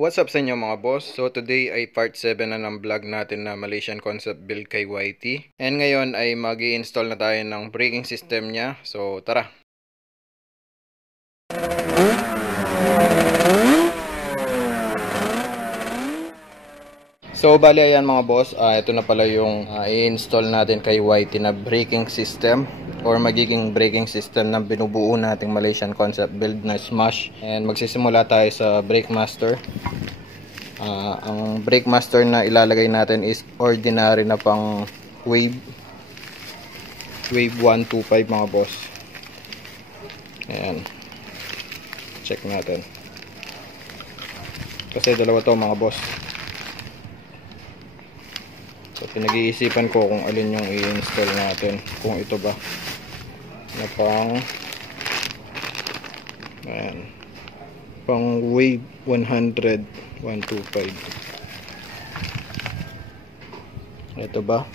What's up sa inyo mga boss? So today ay part 7 na ng vlog natin na Malaysian concept build kay YT. And ngayon ay mag-i-install na tayo ng braking system niya. So tara! So bali ayan mga boss, ito na pala yung i-install natin kay YT na braking system or magiging braking system na binubuo nating Malaysian concept build na Smash. And magsisimula tayo sa brake master. Ang brake master na ilalagay natin is ordinary na pang wave 125 mga boss. Ayan, check natin kasi dalawa to mga boss. So pinag-iisipan ko kung alin yung i-install natin, kung ito ba na pang ayan, pang wave 100 125. Ito ba?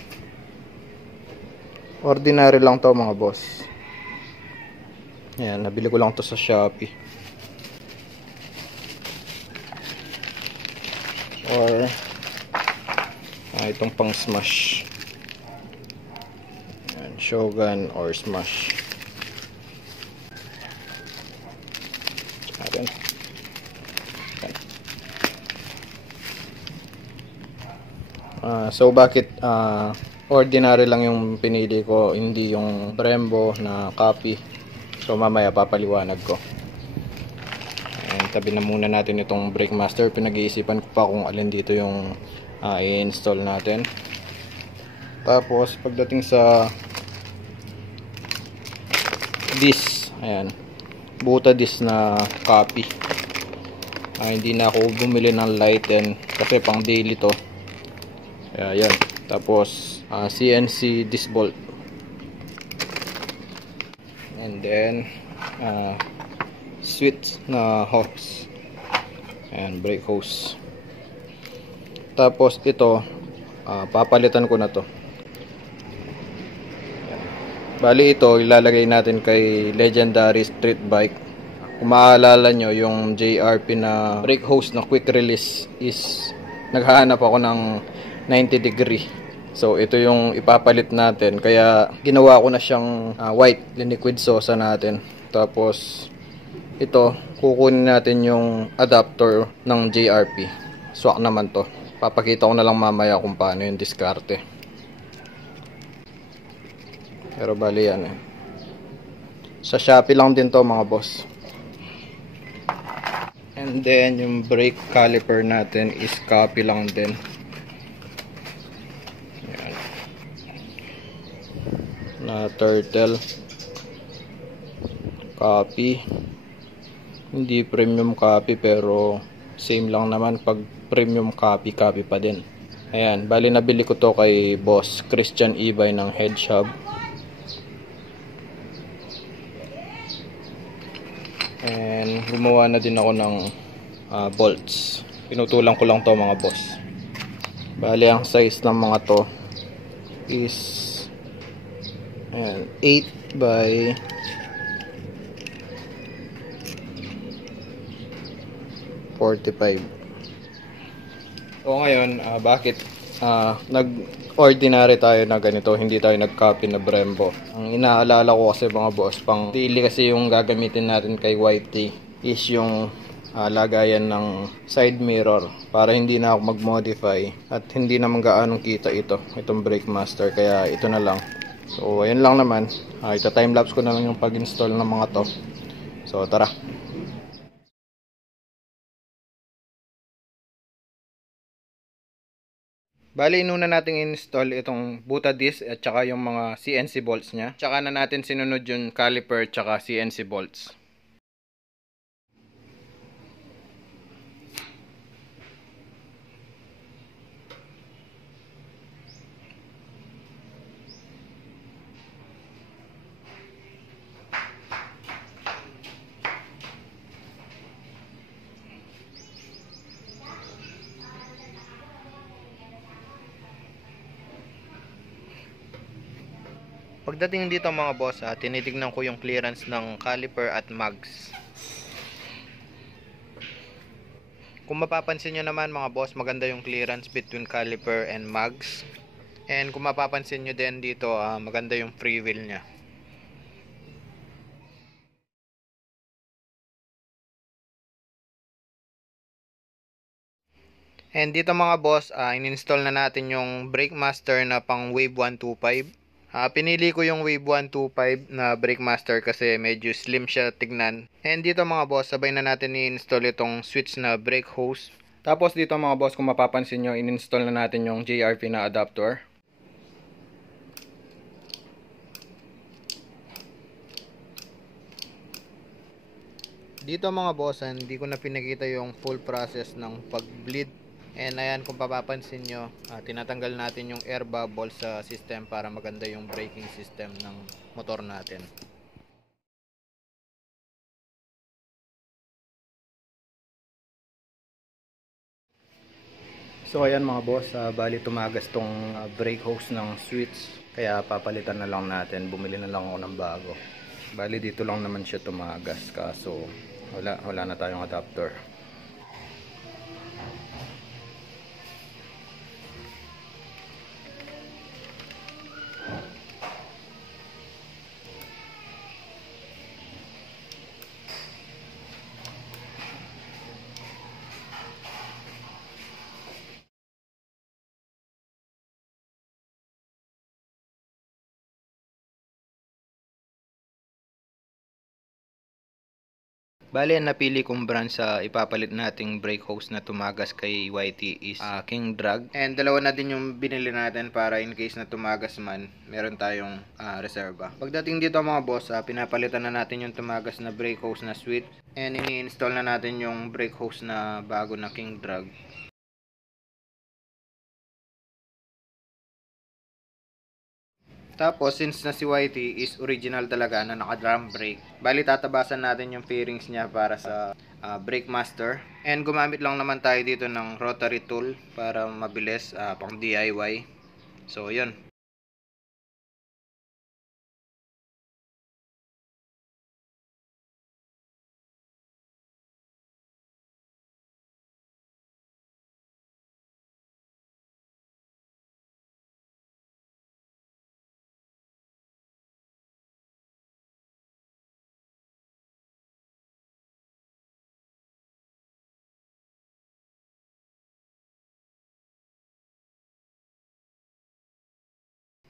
Ordinary lang to mga boss. Ayan, nabili ko lang to sa Shopee. Or itong pang Smash. Ayan, Shogun or Smash. Ayan. So bakit ordinary lang yung pinili ko, hindi yung Brembo na copy? So mamaya papaliwanag ko. And tabi na muna natin itong brake master. Pinag-iisipan ko pa kung alin dito yung i-install natin. Tapos pagdating sa disc, ayan, buta disc na copy. Hindi na ako bumili ng light din kasi pang daily to. Ayan. Tapos CNC disc bolt, and then switch na hose, and brake hose. Tapos ito papalitan ko na to. Bali ito ilalagay natin kay Legendary Street Bike. Kung maalala nyo yung JRP na brake hose na quick release is naghahanap ako ng 90 degree. So ito yung ipapalit natin, kaya ginawa ko na siyang white, liquid sosa natin. Tapos ito kukunin natin yung adapter ng JRP. Swak naman to. Papakita ko na lang mamaya kung paano yung diskarte. Pero bali yan eh. Sa Shopee lang din to mga boss. And then yung brake caliper natin is copy lang din. Na turtle copy, hindi premium copy pero same lang naman. Pag premium copy pa din. Ayan, bali nabili ko to kay boss Christian Ibay ng Hedgehog. And gumawa na din ako ng bolts. Pinutulang ko lang to mga boss. Bali ang size ng mga to is 8 by 45. So ngayon, bakit nag-ordinary tayo na ganito, hindi tayo nag-copy na Brembo? Ang inaalala ko kasi mga boss, pang daily kasi yung gagamitin natin kay YT is yung lagayan ng side mirror para hindi na ako mag-modify at hindi naman gaanong kita itong brake master, kaya ito na lang. So ayun lang naman, ita-timelapse ko na lang yung pag-install ng mga to. So tara. Bali inuna nating install itong buta disc at saka yung mga CNC bolts nya. Tsaka na natin sinunod yung caliper at saka CNC bolts. Pagdating dito mga boss, tinitignan ko yung clearance ng caliper at mags. Kung mapapansin nyo naman mga boss, maganda yung clearance between caliper and mags. And kung mapapansin nyo din dito, maganda yung free wheel nya. And dito mga boss, in-install na natin yung Brake Master na pang Wave 125. Pinili ko yung Wave 125 na Brake Master kasi medyo slim siya tignan. And dito mga boss, sabay na natin i-install itong switch na brake hose. Tapos dito mga boss, kung mapapansin nyo, in-install na natin yung JRP na adapter. Dito mga boss, hindi ko na pinakita yung full process ng pag-bleed. And ayan, kung papapansin nyo, tinatanggal natin yung air bubble sa system para maganda yung braking system ng motor natin. So ayan mga boss, bali tumagas tong brake hose ng switch. Kaya papalitan na lang natin, bumili na lang ako ng bago. Bali dito lang naman siya tumagas, kaso wala na tayong adapter. Bale, ang napili kong brand sa ipapalit nating brake hose na tumagas kay YT is King Drag. And dalawa na din yung binili natin para in case na tumagas man, meron tayong reserva. Pagdating dito mga boss, pinapalitan na natin yung tumagas na brake hose na switch. And ini-install na natin yung brake hose na bago na King Drag. Tapos, since na si YT is original talaga na naka-drum brake, bali tatabasan natin yung fairings niya para sa brake master. And gumamit lang naman tayo dito ng rotary tool para mabilis, pang DIY. So, yun.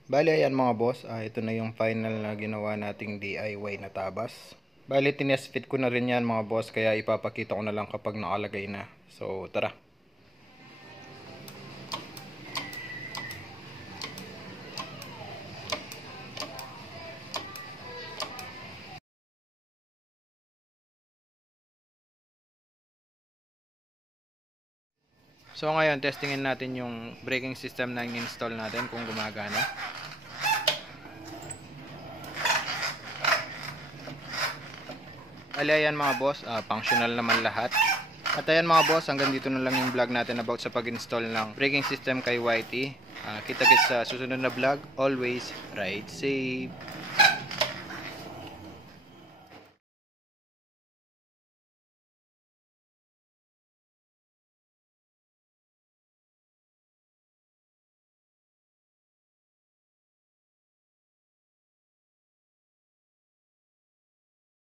Bali ayan mga boss, ito na yung final na ginawa nating DIY na tabas. Bali tinest-fit ko na rin yan mga boss, kaya ipapakita ko na lang kapag nakalagay na. So tara. So ngayon, testingin natin yung braking system na in-install natin kung gumagana. Bali ayan mga boss, functional naman lahat. At ayan mga boss, hanggang dito na lang yung vlog natin about sa pag-install ng braking system kay YT. Kita-kits sa susunod na vlog. Always ride safe!